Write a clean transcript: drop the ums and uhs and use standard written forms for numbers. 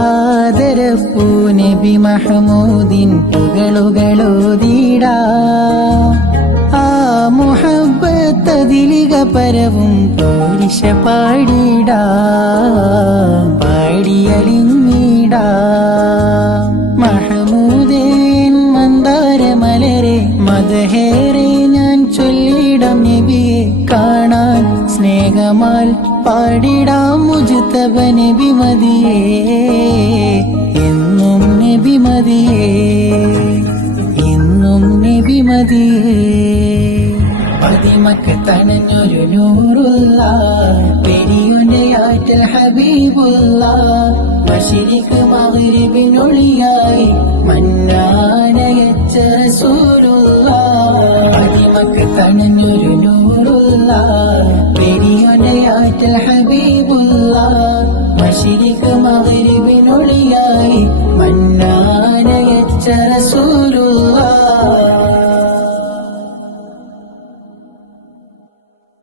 ആദരപ്പൂ നബി മഹ്മൂദിൻ പുകളുകളോതിടാ ആ മുഹബ്ബത്തതിലിക പരവും പോരിശ പാടിടാ പാടിയലിഞ്ഞിടാ മഹ്മൂദേൻ മന്ദാര മലരെ മദഹേറെ ഞാൻ ചൊല്ലിടാം നബിയെ കാണാൻ സ്നേഹമാൽ പാടിടാം മുജ്തബ നബി മദിയേ എന്നും നബി മദിയേ എന്നും നബി മദിയേ പതിമക്ക് തണഞ്ഞൊരു നൂറുള്ള പെരിയൊന്റെ ആറ്റൽ ഹബീബുള്ള മശരിഖ് മഗ്രിബിനൊളിയായി മന്നാനയച്ച റസൂലുള്ള പതിമക്ക് തണഞ്ഞൊരു നൂറുള്ള പെരിയൊന്റെ ആറ്റൽ ഹബീബുള്ള മശരിഖ് മഗ്രിബിനൊളിയായി